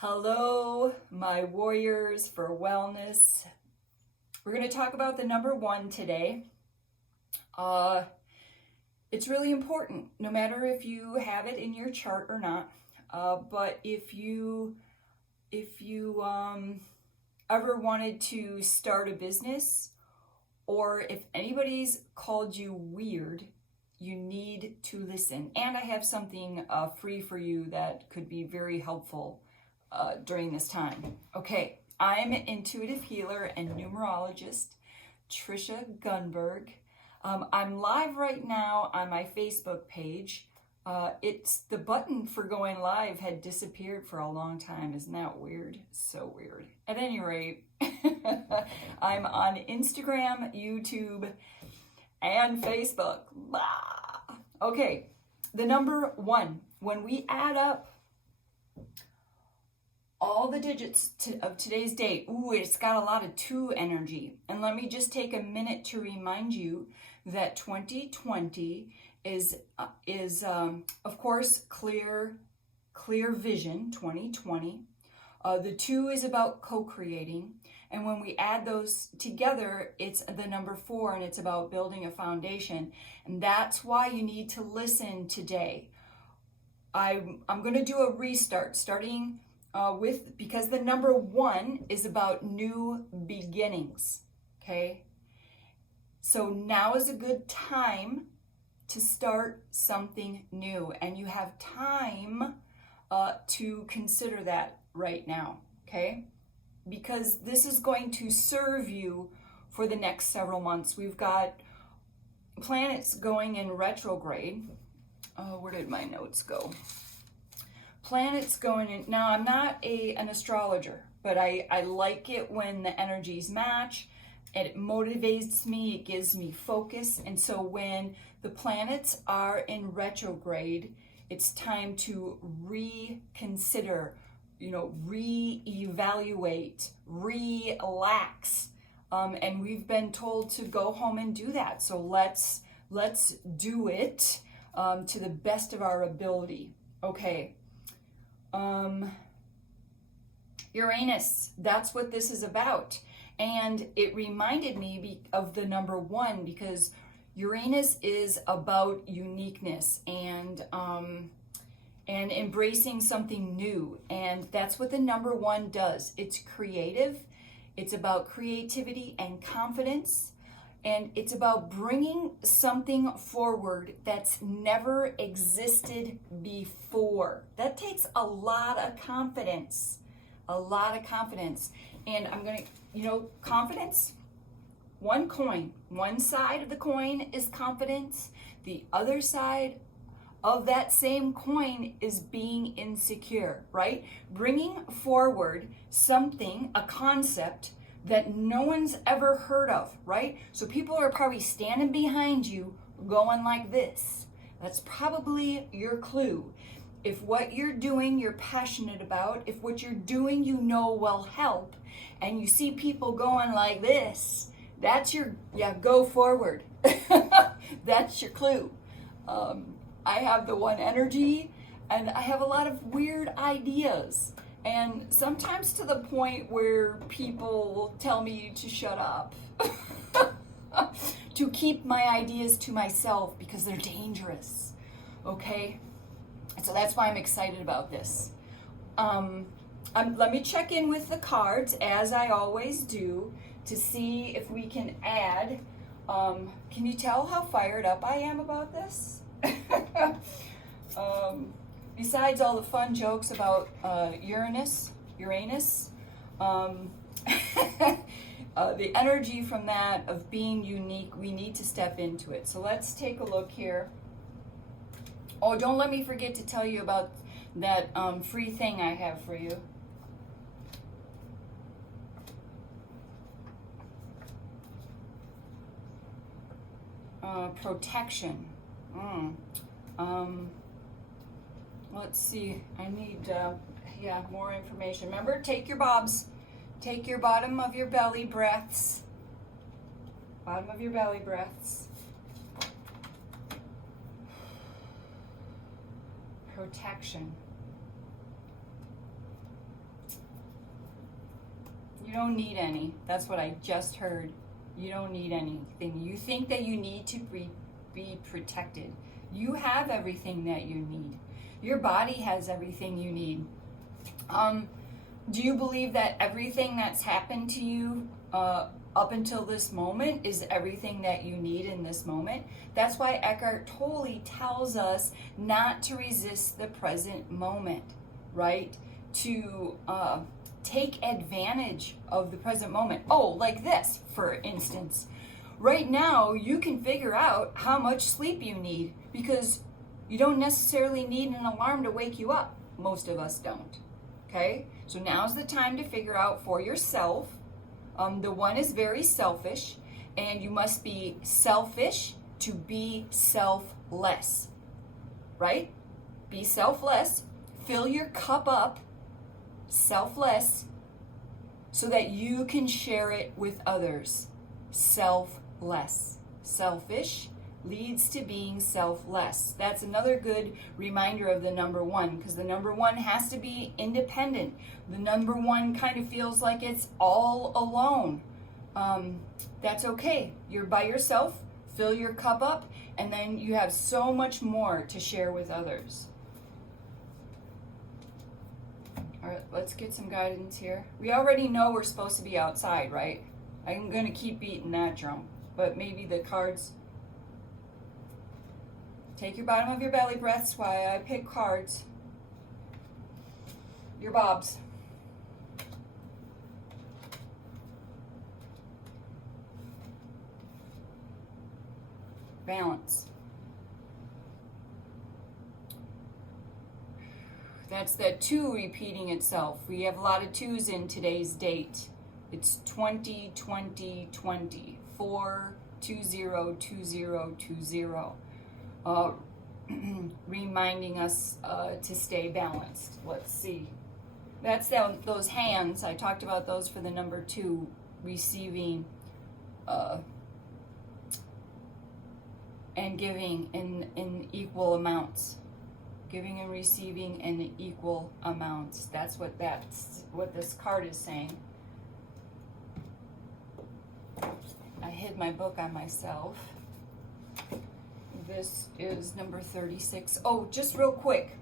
Hello, my warriors for wellness. We're going to talk about the number 1 today. It's really important, no matter if you have it in your chart or not. But if you ever wanted to start a business, or if anybody's called you weird, you need to listen. And I have something free for you that could be very helpful during this time. Okay, I'm intuitive healer and numerologist Trisha Gunberg. I'm live right now on my Facebook page. It's the button for going live had disappeared for a long time. Isn't that weird? So weird. At any rate, I'm on Instagram, YouTube, and Facebook. Blah. Okay, the number 1. When we add up all the digits of today's date, it's got a lot of 2 energy. And let me just take a minute to remind you that 2020 is of course clear vision. 2020. The 2 is about co-creating, and when we add those together, it's the number 4, and it's about building a foundation. And that's why you need to listen today. I'm going to do a restart starting because the number 1 is about new beginnings. Okay, so now is a good time to start something new, and you have time to consider that right now. Okay, because this is going to serve you for the next several months. We've got planets going in retrograde. Where did my notes go? Planets going in. Now, I'm not an astrologer, but I like it when the energies match. It motivates me, it gives me focus. And so when the planets are in retrograde, it's time to reconsider, reevaluate, relax. And we've been told to go home and do that. So let's do it to the best of our ability. Okay. Uranus, that's what this is about. And it reminded me of the number 1 because Uranus is about uniqueness and embracing something new. And that's what the number 1 does. It's creative. It's about creativity and confidence. And it's about bringing something forward that's never existed before. That takes a lot of confidence. And I'm going to, confidence, 1 coin. One side of the coin is confidence. The other side of that same coin is being insecure, right? Bringing forward something, a concept that no one's ever heard of, right? So people are probably standing behind you going like this. That's probably your clue. If what you're doing you're passionate about, if what you're doing will help, and you see people going like this, that's your, go forward. That's your clue. I have the 1 energy, and I have a lot of weird ideas. And sometimes to the point where people tell me to shut up, to keep my ideas to myself because they're dangerous. Okay? So that's why I'm excited about this. Let me check in with the cards, as I always do, to see if we can add. Can you tell how fired up I am about this? Besides all the fun jokes about Uranus, the energy from that of being unique, we need to step into it. So let's take a look here. Oh, don't let me forget to tell you about that free thing I have for you. Protection. Let's see. I need more information. Remember, take your bobs. Take your bottom of your belly breaths. Bottom of your belly breaths. Protection. You don't need any. That's what I just heard. You don't need anything. You think that you need to be protected. You have everything that you need. Your body has everything you need. Do you believe that everything that's happened to you up until this moment is everything that you need in this moment? That's why Eckhart Tolle tells us not to resist the present moment, right? To take advantage of the present moment. Oh, like this, for instance. Right now, you can figure out how much sleep you need because you don't necessarily need an alarm to wake you up. Most of us don't. Okay? So now's the time to figure out for yourself. The one is very selfish, and you must be selfish to be selfless. Right? Be selfless. Fill your cup up, selfless, so that you can share it with others. Selfless. Selfish leads to being selfless. That's another good reminder of the number one, because the number one has to be independent. The number one kind of feels like it's all alone. That's okay. You're by yourself. Fill your cup up, and then you have so much more to share with others. All right, let's get some guidance here. We already know we're supposed to be outside, right? I'm going to keep beating that drum, but maybe the cards. Take your bottom of your belly breaths while I pick cards. Your bobs. Balance. That's that 2 repeating itself. We have a lot of 2s in today's date. It's 20, 20, 20. 4, 20, 20, 20. Reminding us to stay balanced. Let's see. That's those hands. I talked about those for the number 2, receiving and giving in equal amounts. Giving and receiving in equal amounts. That's what this card is saying. I hid my book on myself. This is number 36. Oh, just real quick.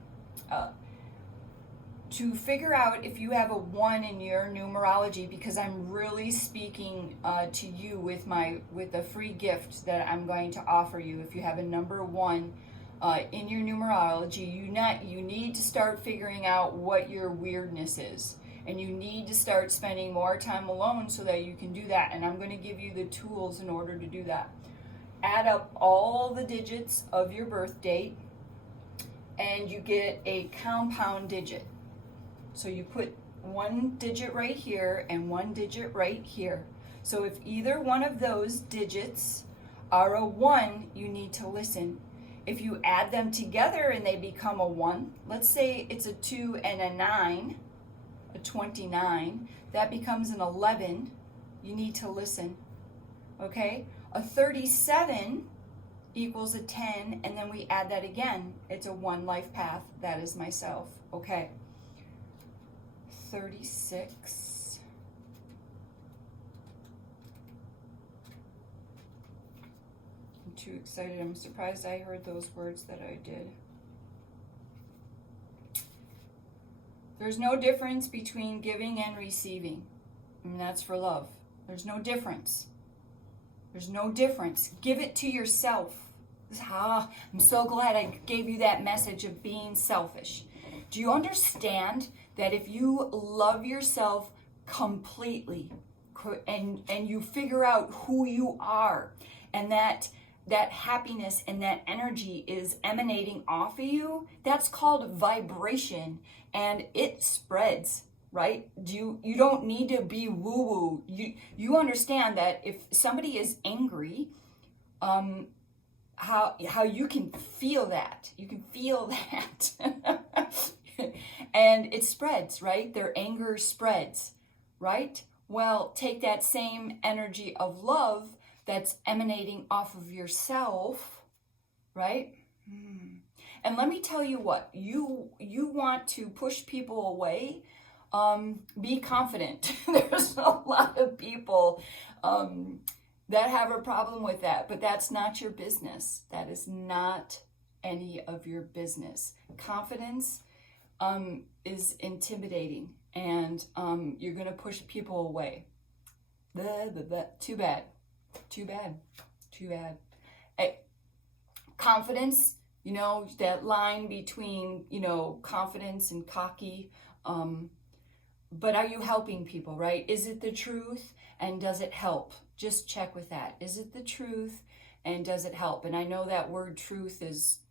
To figure out if you have a 1 in your numerology, because I'm really speaking to you with a free gift that I'm going to offer you. If you have a number 1 in your numerology, you need to start figuring out what your weirdness is. And you need to start spending more time alone so that you can do that. And I'm going to give you the tools in order to do that. Add up all the digits of your birth date, and you get a compound digit. So you put 1 digit right here and 1 digit right here. So if either one of those digits are a 1, you need to listen. If you add them together and they become a 1, let's say it's a 2 and a 9, a 29, that becomes an 11, you need to listen. Okay? A 37 equals a 10, and then we add that again. It's a 1 life path. That is myself. Okay. 36. I'm too excited. I'm surprised I heard those words that I did. There's no difference between giving and receiving. And that's for love. There's no difference. There's no difference. Give it to yourself. I'm so glad I gave you that message of being selfish. Do you understand that if you love yourself completely and you figure out who you are, and that happiness and that energy is emanating off of you, that's called vibration, and it spreads. Right? You don't need to be woo-woo. You understand that if somebody is angry, how you can feel that. You can feel that. And it spreads, right? Their anger spreads, right? Well, take that same energy of love that's emanating off of yourself, right? And let me tell you what, you want to push people away. Be confident. There's a lot of people that have a problem with that, but that's not your business. That is not any of your business. Confidence is intimidating, and you're going to push people away. Too bad. Too bad. Too bad. Hey, confidence, you know, that line between, you know, confidence and cocky. But are you helping people, right? Is it the truth, and does it help? Just check with that. Is it the truth, and does it help? And I know that word truth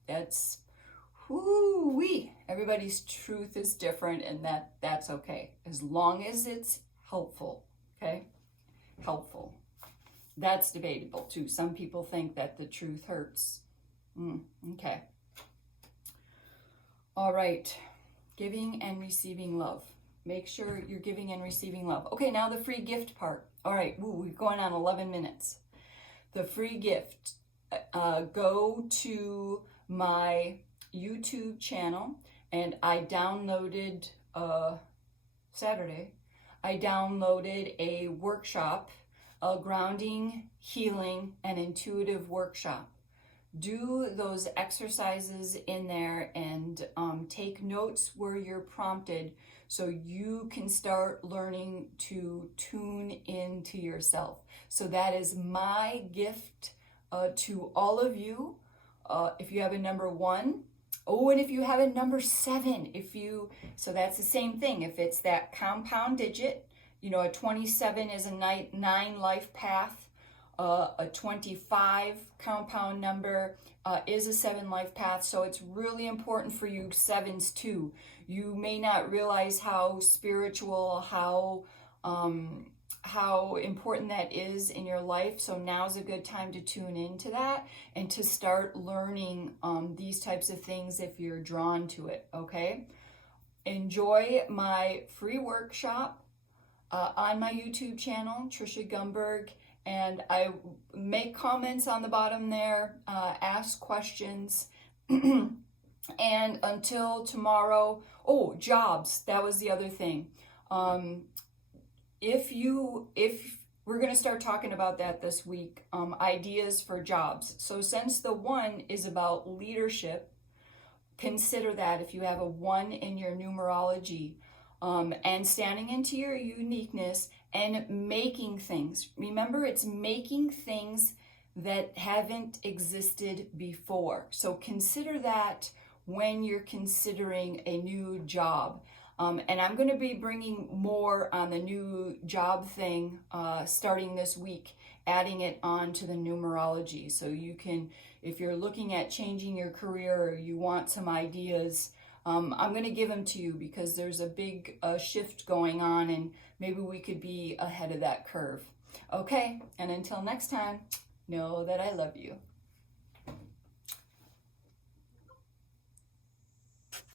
that's whoo-wee. Everybody's truth is different, and that's okay. As long as it's helpful, okay? Helpful. That's debatable too. Some people think that the truth hurts. Okay. All right. Giving and receiving love. Make sure you're giving and receiving love. Okay, now the free gift part. All right, we're going on 11 minutes. The free gift. Go to my YouTube channel, and I downloaded Saturday. I downloaded a workshop, a grounding, healing, and intuitive workshop. Do those exercises in there and take notes where you're prompted so you can start learning to tune into yourself. So that is my gift to all of you. If you have a number 1, and if you have a number 7, so that's the same thing. If it's that compound digit, you know, a 27 is a 9 life path. A 25 compound number is a 7 life path. So it's really important for you 7s too. You may not realize how spiritual, how important that is in your life. So now's a good time to tune into that and to start learning these types of things if you're drawn to it, okay? Enjoy my free workshop on my YouTube channel, Trisha Gumberg. And I make comments on the bottom there, ask questions. And until tomorrow, jobs, that was the other thing. If we're going to start talking about that this week, ideas for jobs. So since the 1 is about leadership, consider that if you have a 1 in your numerology, and standing into your uniqueness and making things. Remember, it's making things that haven't existed before. So consider that when you're considering a new job. And I'm going to be bringing more on the new job thing starting this week, adding it on to the numerology. So you can, if you're looking at changing your career or you want some ideas, I'm going to give them to you because there's a big shift going on, and maybe we could be ahead of that curve. Okay, and until next time, know that I love you.